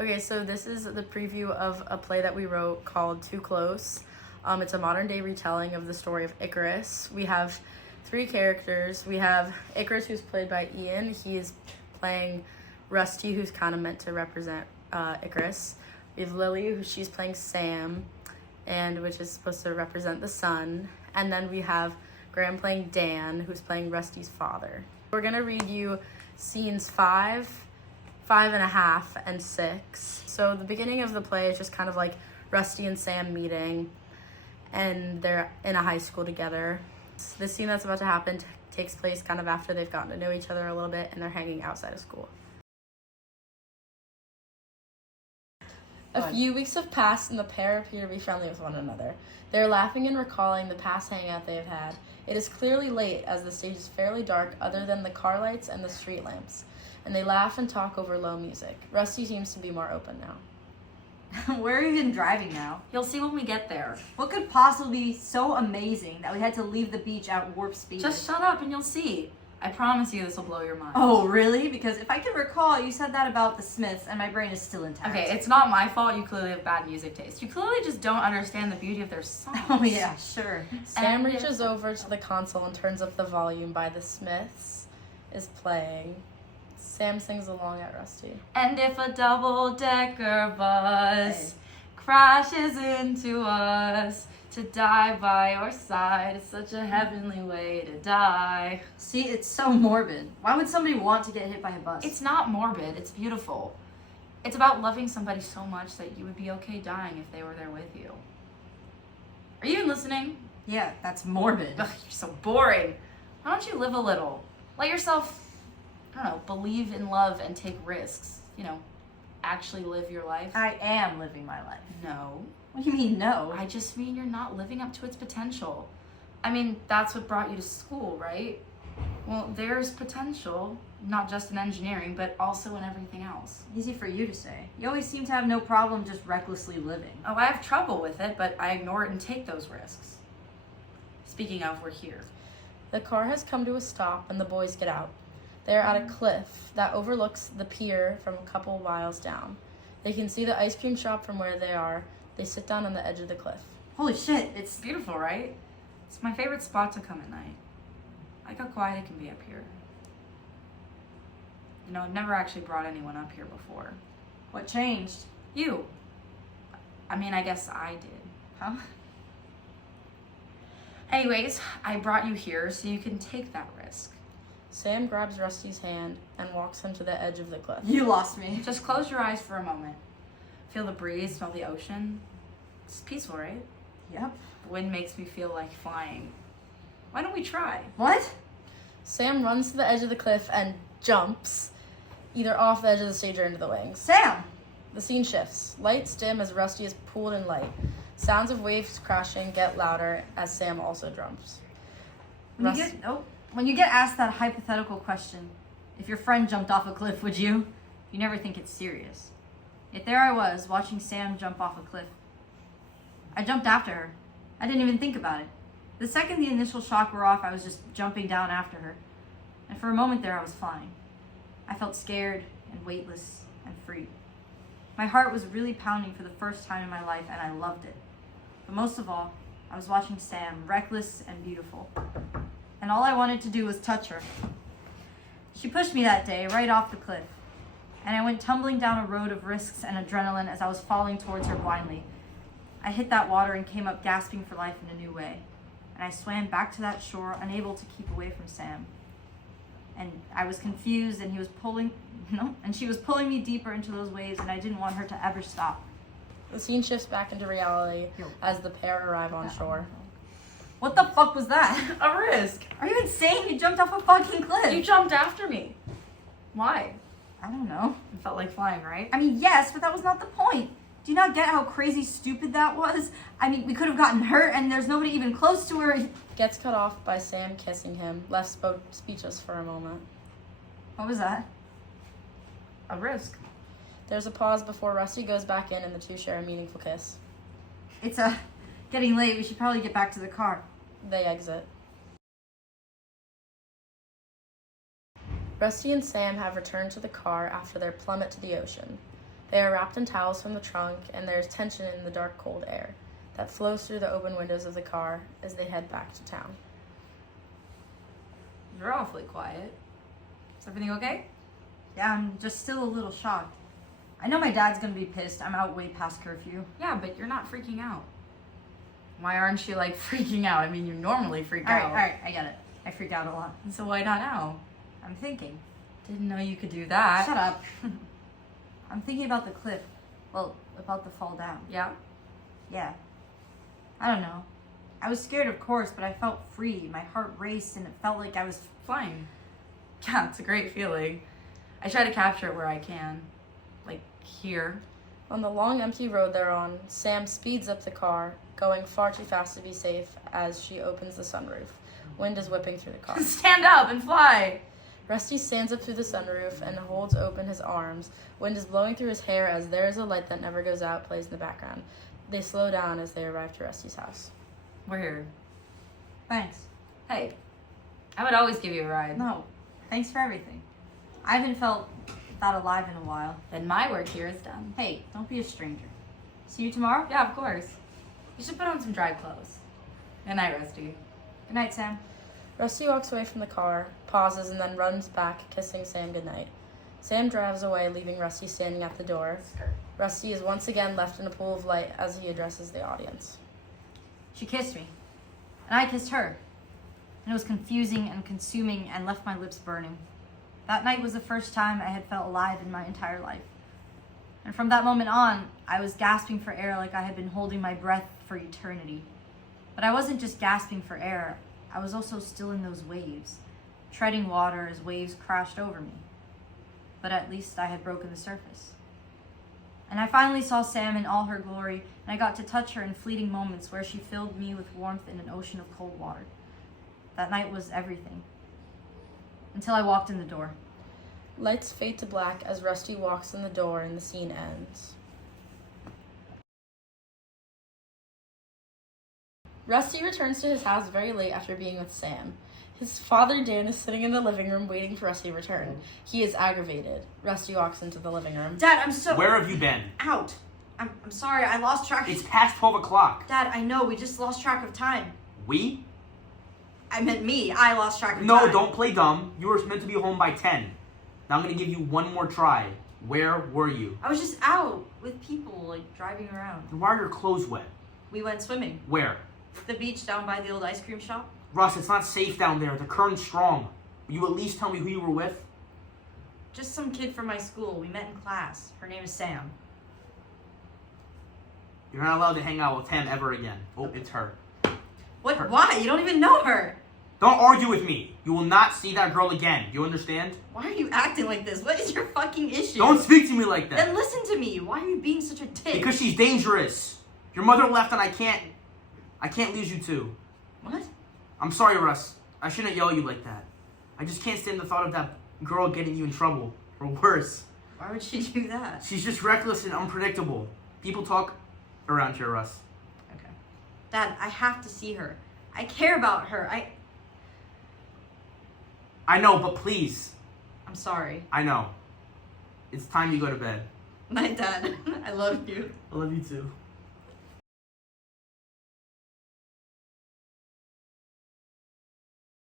Okay, so this is the preview of a play that we wrote called Too Close. It's a modern day retelling of the story of Icarus. We have three characters. We have Icarus, who's played by Ian. He's playing Rusty, who's kind of meant to represent Icarus. We have Lily, who she's playing Sam, and which is supposed to represent the sun. And then we have Graham playing Dan, who's playing Rusty's father. We're gonna read you scenes 5, 5.5, and 6. So the beginning of the play is just kind of like Rusty and Sam meeting, and they're in a high school together. The scene that's about to happen takes place kind of after they've gotten to know each other a little bit and they're hanging outside of school. A few weeks have passed and the pair appear to be friendly with one another. They are laughing and recalling the past hangout they have had. It is clearly late as the stage is fairly dark other than the car lights and the street lamps, and they laugh and talk over low music. Rusty seems to be more open now. Where are you even driving now? You'll see when we get there. What could possibly be so amazing that we had to leave the beach at warp speed? Just shut up and you'll see. I promise you this will blow your mind. Oh, really? Because if I can recall, you said that about the Smiths, and my brain is still intact. Okay, it's not my fault you clearly have bad music taste. You clearly just don't understand the beauty of their songs. Oh, yeah, sure. Sam reaches over to the console and turns up the volume by the Smiths is playing. Sam sings along at Rusty. And if a double-decker bus crashes into us, to die by your side is such a heavenly way to die. See, it's so morbid. Why would somebody want to get hit by a bus? It's not morbid, it's beautiful. It's about loving somebody so much that you would be okay dying if they were there with you. Are you even listening? Yeah, that's morbid. Ugh, you're so boring. Why don't you live a little? Let yourself, I don't know, believe in love and take risks. You know, actually live your life. I am living my life. No. What do you mean, no? I just mean you're not living up to its potential. I mean, that's what brought you to school, right? Well, there's potential, not just in engineering, but also in everything else. Easy for you to say. You always seem to have no problem just recklessly living. Oh, I have trouble with it, but I ignore it and take those risks. Speaking of, we're here. The car has come to a stop and the boys get out. They are at a cliff that overlooks the pier from a couple miles down. They can see the ice cream shop from where they are. They sit down on the edge of the cliff. Holy shit, It's beautiful, right? It's my favorite spot to come at night. I like how quiet it can be up here. You know, I've never actually brought anyone up here before. What changed? You. I mean, I guess I did. Huh? Anyways, I brought you here so you can take that risk. Sam grabs Rusty's hand and walks him to the edge of the cliff. You lost me. Just close your eyes for a moment. Feel the breeze, smell the ocean. It's peaceful, right? Yep. The wind makes me feel like flying. Why don't we try? What? Sam runs to the edge of the cliff and jumps, either off the edge of the stage or into the wings. Sam! The scene shifts. Lights dim as Rusty is pulled in light. Sounds of waves crashing get louder as Sam also jumps. When you get asked that hypothetical question, if your friend jumped off a cliff, would you? You never think it's serious. Yet there I was, watching Sam jump off a cliff. I jumped after her. I didn't even think about it. The second the initial shock wore off, I was just jumping down after her. And for a moment there, I was flying. I felt scared and weightless and free. My heart was really pounding for the first time in my life, and I loved it. But most of all, I was watching Sam, reckless and beautiful. And all I wanted to do was touch her. She pushed me that day, right off the cliff. And I went tumbling down a road of risks and adrenaline as I was falling towards her blindly. I hit that water and came up gasping for life in a new way. And I swam back to that shore, unable to keep away from Sam. And I was confused, and she was pulling me deeper into those waves, and I didn't want her to ever stop. The scene shifts back into reality as the pair arrive on shore. What the fuck was that? A risk. Are you insane? You jumped off a fucking cliff. You jumped after me. Why? I don't know. It felt like flying, right? I mean, yes, but that was not the point. Do you not get how crazy stupid that was? I mean, we could have gotten hurt, and there's nobody even close to her. Gets cut off by Sam kissing him, left speechless for a moment. What was that? A risk. There's a pause before Rusty goes back in and the two share a meaningful kiss. It's getting late. We should probably get back to the car. They exit. Rusty and Sam have returned to the car after their plummet to the ocean. They are wrapped in towels from the trunk, and there is tension in the dark, cold air that flows through the open windows of the car as they head back to town. You're awfully quiet. Is everything okay? Yeah, I'm just still a little shocked. I know my dad's gonna be pissed. I'm out way past curfew. Yeah, but you're not freaking out. Why aren't you like freaking out? I mean, you normally freak out. Alright, I get it. I freak out a lot. So why not now? I'm thinking. Didn't know you could do that. Shut up. I'm thinking about the cliff. Well, about the fall down. Yeah? Yeah. I don't know. I was scared, of course, but I felt free. My heart raced, and it felt like I was Flying. Yeah, it's a great feeling. I try to capture it where I can. Like here. On the long, empty road they're on, Sam speeds up the car, going far too fast to be safe as she opens the sunroof. Wind is whipping through the car. Stand up and fly! Rusty stands up through the sunroof and holds open his arms. Wind is blowing through his hair as there is a light that never goes out plays in the background. They slow down as they arrive to Rusty's house. We're here. Thanks. Hey, I would always give you a ride. No. Thanks for everything. I haven't felt that alive in a while. Then my work here is done. Hey, don't be a stranger. See you tomorrow? Yeah, of course. You should put on some dry clothes. Good night, Rusty. Good night, Sam. Rusty walks away from the car, pauses, and then runs back, kissing Sam goodnight. Sam drives away, leaving Rusty standing at the door. Rusty is once again left in a pool of light as he addresses the audience. She kissed me. And I kissed her. And it was confusing and consuming and left my lips burning. That night was the first time I had felt alive in my entire life. And from that moment on, I was gasping for air like I had been holding my breath for eternity. But I wasn't just gasping for air. I was also still in those waves, treading water as waves crashed over me. But at least I had broken the surface. And I finally saw Sam in all her glory, and I got to touch her in fleeting moments where she filled me with warmth in an ocean of cold water. That night was everything. Until I walked in the door. Lights fade to black as Rusty walks in the door and the scene ends. Rusty returns to his house very late after being with Sam. His father, Dan, is sitting in the living room waiting for Rusty to return. He is aggravated. Rusty walks into the living room. Dad, I'm so... Where have you been? Out. I'm sorry, I lost track. It's past 12 o'clock. Dad, I know, we just lost track of time. We? I meant me. I lost track of time. No, don't play dumb. You were meant to be home by 10. Now I'm going to give you one more try. Where were you? I was just out with people, like, driving around. And why are your clothes wet? We went swimming. Where? The beach down by the old ice cream shop. Russ, it's not safe down there. The current's strong. Will you at least tell me who you were with? Just some kid from my school. We met in class. Her name is Sam. You're not allowed to hang out with him ever again. Oh, it's her. What? Her. Why? You don't even know her. Don't argue with me. You will not see that girl again. You understand? Why are you acting like this? What is your fucking issue? Don't speak to me like that. Then listen to me. Why are you being such a dick? Because she's dangerous. Your mother left and I can't lose you two. What? I'm sorry, Russ. I shouldn't yell at you like that. I just can't stand the thought of that girl getting you in trouble. Or worse. Why would she do that? She's just reckless and unpredictable. People talk around here, Russ. Okay. Dad, I have to see her. I care about her. I know, but please. I'm sorry. I know. It's time you go to bed. Night, Dad. I love you. I love you too.